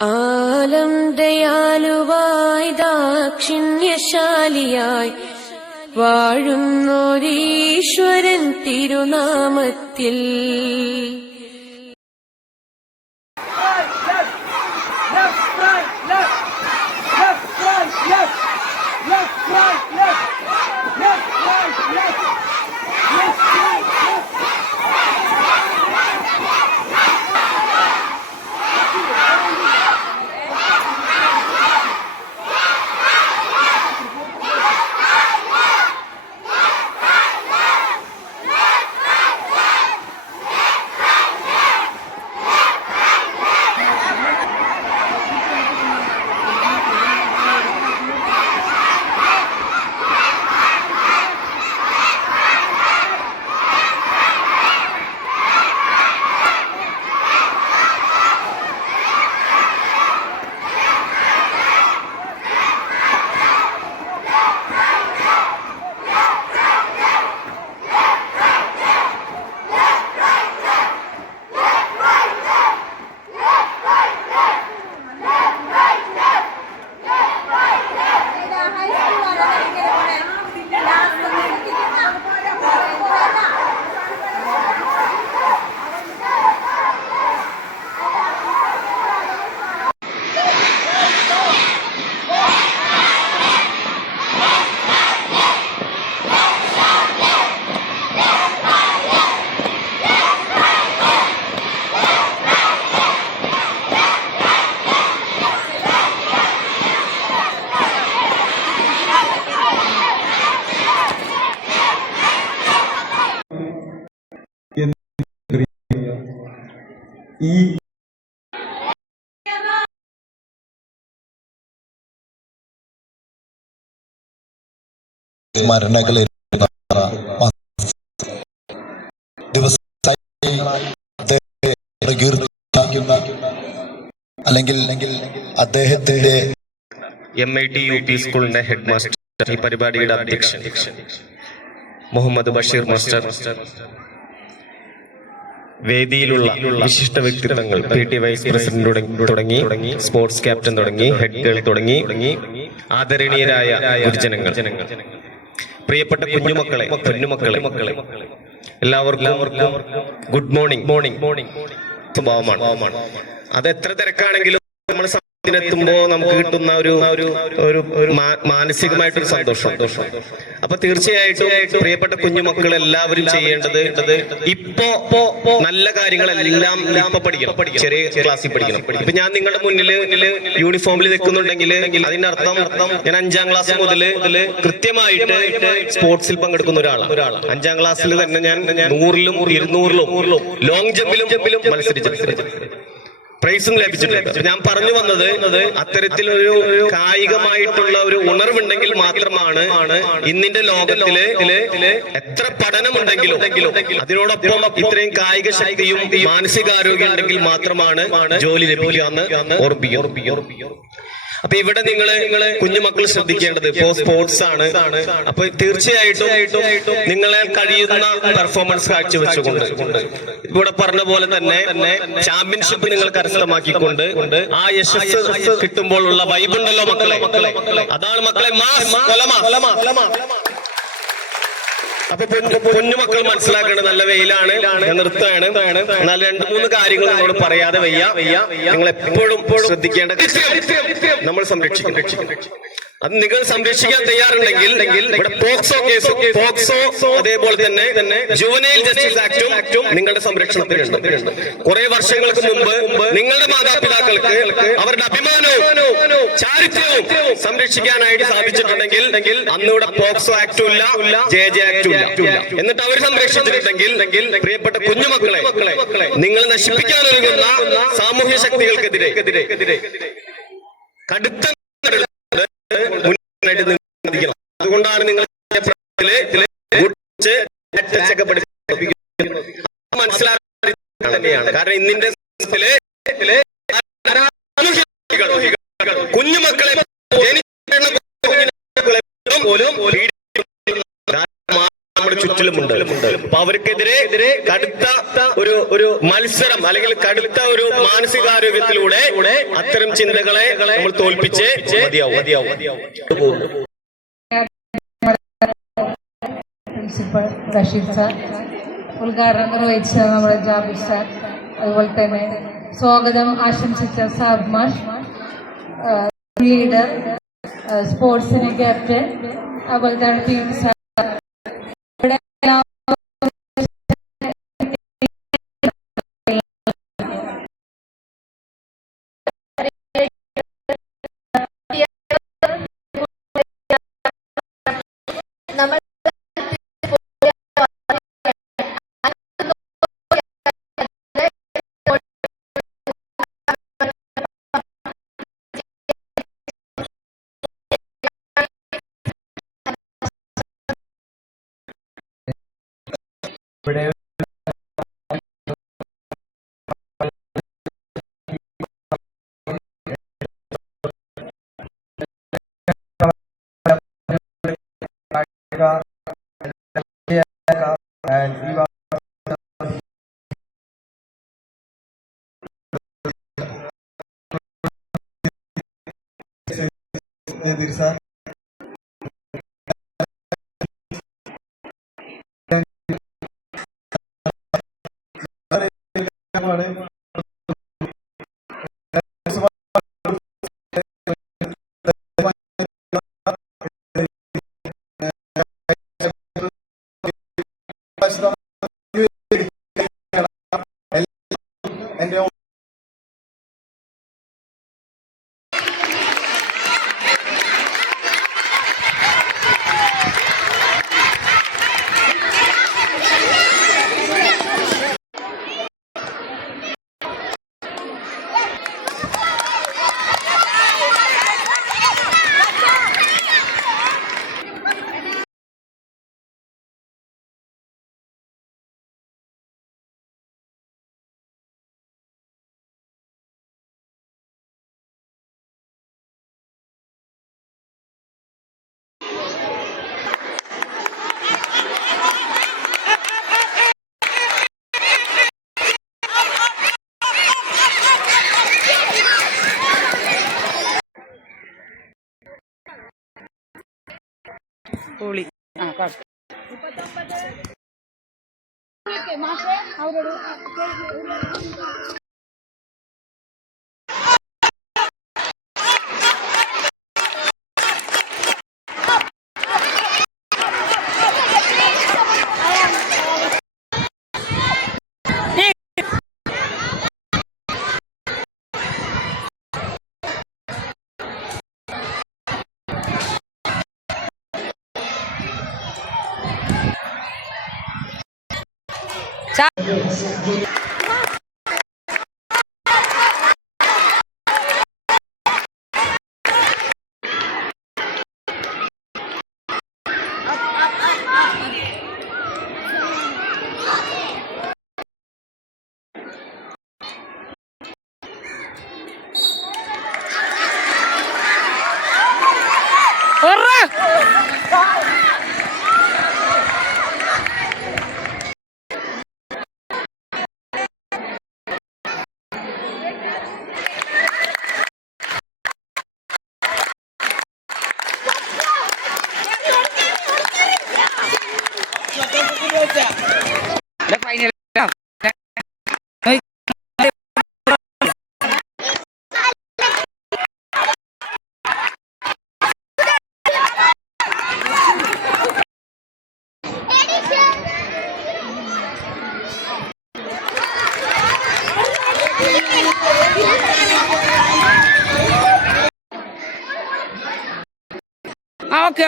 ആലം ദയാലുവായി ദാക്ഷിണ്യശാലിയായി വാഴുന്നോരീശ്വരൻ തിരുനാമത്തിൽ. ഈ സ്മരണകളിൽ അല്ലെങ്കിൽ അദ്ദേഹത്തിന്റെ MIT UP സ്കൂളിന്റെ ഹെഡ് മാസ്റ്റർ, ഈ പരിപാടിയുടെ അധ്യക്ഷൻ മുഹമ്മദ് ബഷീർ മാസ്റ്റർ, വേദിയിലുള്ള വിശിഷ്ട വ്യക്തിത്വങ്ങൾ, PT വൈസ് പ്രസിഡന്റ് തുടങ്ങി സ്പോർട്സ് ക്യാപ്റ്റൻ തുടങ്ങി ഹെഡുകൾ തുടങ്ങി ആദരണീയരായ ഗുരുജനങ്ങൾ, പ്രിയപ്പെട്ട കുഞ്ഞുമക്കളെ, പൊന്നുമക്കളെ, എല്ലാവർക്കും ഗുഡ് മോർണിംഗ് സ്വഭാവമാണ്. അത് എത്ര തിരക്കാണെങ്കിലും നമ്മൾ എത്തുമ്പോ നമുക്ക് കിട്ടുന്ന ഒരു മാനസികമായിട്ടൊരു സന്തോഷം. അപ്പൊ തീർച്ചയായിട്ടും പ്രിയപ്പെട്ട കുഞ്ഞുമക്കൾ എല്ലാവരും ചെയ്യേണ്ടത് ഇപ്പോ നല്ല കാര്യങ്ങളെല്ലാം ഇപ്പൊ പഠിക്കണം, ചെറിയ ക്ലാസ്സിൽ പഠിക്കണം. ഇപ്പൊ ഞാൻ നിങ്ങളുടെ മുന്നില് യൂണിഫോമിൽ നിൽക്കുന്നുണ്ടെങ്കിൽ അതിനർത്ഥം ഞാൻ 5ാം ക്ലാസ് മുതൽ കൃത്യമായിട്ട് സ്പോർട്സിൽ പങ്കെടുക്കുന്ന ഒരാളാണ്. 5ാം ക്ലാസ്സിൽ തന്നെ ഞാൻ 100-ലും 200-ലും ലോങ് ജമ്പിലും മത്സരിച്ചു, പ്രൈസും ലഭിച്ചിട്ടുണ്ട്. ഞാൻ പറഞ്ഞു വന്നത് അത്തരത്തിലൊരു കായികമായിട്ടുള്ള ഒരു ഉണർവുണ്ടെങ്കിൽ മാത്രമാണ് ഇന്നിന്റെ ലോകത്തില് എത്ര പഠനമുണ്ടെങ്കിലും അതിനോടൊപ്പം ഇത്രയും കായിക ശക്തിയും മാനസികാരോഗ്യം ഉണ്ടെങ്കിൽ മാത്രമാണ് ജോലി ലഭിക്കുക എന്ന് ഓർമ്മിപ്പിക്കും. അപ്പൊ ഇവിടെ നിങ്ങള് കുഞ്ഞുമക്കൾ ശ്രദ്ധിക്കേണ്ടത് ഇപ്പോ സ്പോർട്സ് ആണ്. അപ്പൊ തീർച്ചയായിട്ടും നിങ്ങളെ കഴിയുന്ന പെർഫോമൻസ് കാഴ്ചവെച്ചുകൊണ്ട് ഇവിടെ പറഞ്ഞ പോലെ തന്നെ ചാമ്പ്യൻഷിപ്പ് നിങ്ങൾ കരസ്ഥമാക്കിക്കൊണ്ട് ആ യശസ് കിട്ടുമ്പോഴുള്ള വൈബുണ്ടല്ലോ മക്കളെ, അതാണ് മക്കളെ അപ്പൊ പൊന്നുമക്കൾ മനസ്സിലാക്കേണ്ടത് നല്ല വെയിലാണ്, നിർത്തുകയാണ്. എന്നാൽ 2-3 കാര്യങ്ങൾ നിങ്ങളോട് പറയാതെ വയ്യ. നിങ്ങൾ എപ്പോഴും ശ്രദ്ധിക്കേണ്ട നമ്മൾ സംരക്ഷിക്കും. അത് നിങ്ങൾ സംരക്ഷിക്കാൻ തയ്യാറുണ്ടെങ്കിൽ ഇവിടെ പോക്സോ കേസ്, അതേപോലെ തന്നെ ജുവനൈൽ ജസ്റ്റിസ് ആക്ടും നിങ്ങളുടെ സംരക്ഷണത്തിലുണ്ട്. കുറെ വർഷങ്ങൾക്ക് മുമ്പ് നിങ്ങളുടെ മാതാപിതാക്കൾക്ക് അവരുടെ അഭിമാനവും ചാരിത്യവും സംരക്ഷിക്കാനായിട്ട് സാധിച്ചിട്ടുണ്ടെങ്കിൽ അന്ന് ഇവിടെ പോക്സോ ആക്ടും ഇല്ല, JJ ആക്ടും ഇല്ല. എന്നിട്ട് അവർ സംരക്ഷിച്ചിട്ടുണ്ടെങ്കിൽ പ്രിയപ്പെട്ട കുഞ്ഞുമക്കളെ, നിങ്ങൾ നശിപ്പിക്കാനൊരുങ്ങുന്ന സാമൂഹ്യ ശക്തികൾക്കെതിരെ കടുത്ത അതുകൊണ്ടാണ് നിങ്ങൾ മനസ്സിലാക്കാൻ തന്നെയാണ്. കാരണം ഇന്നിന്റെ കുഞ്ഞുമക്കളെ പോലും നമ്മുടെ ചുറ്റിലുമുണ്ട്. അപ്പൊ അവർക്കെതിരെ കടുത്ത ഒരു മത്സരം അല്ലെങ്കിൽ കടുത്ത ഒരു മാനസികാരോഗ്യത്തിലൂടെ അത്തരം ചിന്തകളെ നമ്മൾ തോൽപ്പിച്ച് മതിയാവും. പ്രിൻസിപ്പൽ റഷീദ് സാർ, ഉദ്ഘാടനം നിർവഹിച്ച നമ്മുടെ ജാബിർ സാർ, അതുപോലെ തന്നെ സ്വാഗതം ആശംസിച്ച സാബ് മാഷ്, ലീഡർ, സ്പോർട്സിന് ക്യാപ്റ്റൻ, അതുപോലെ തന്നെ team sir,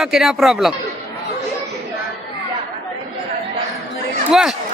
Okay, no problem. Wah.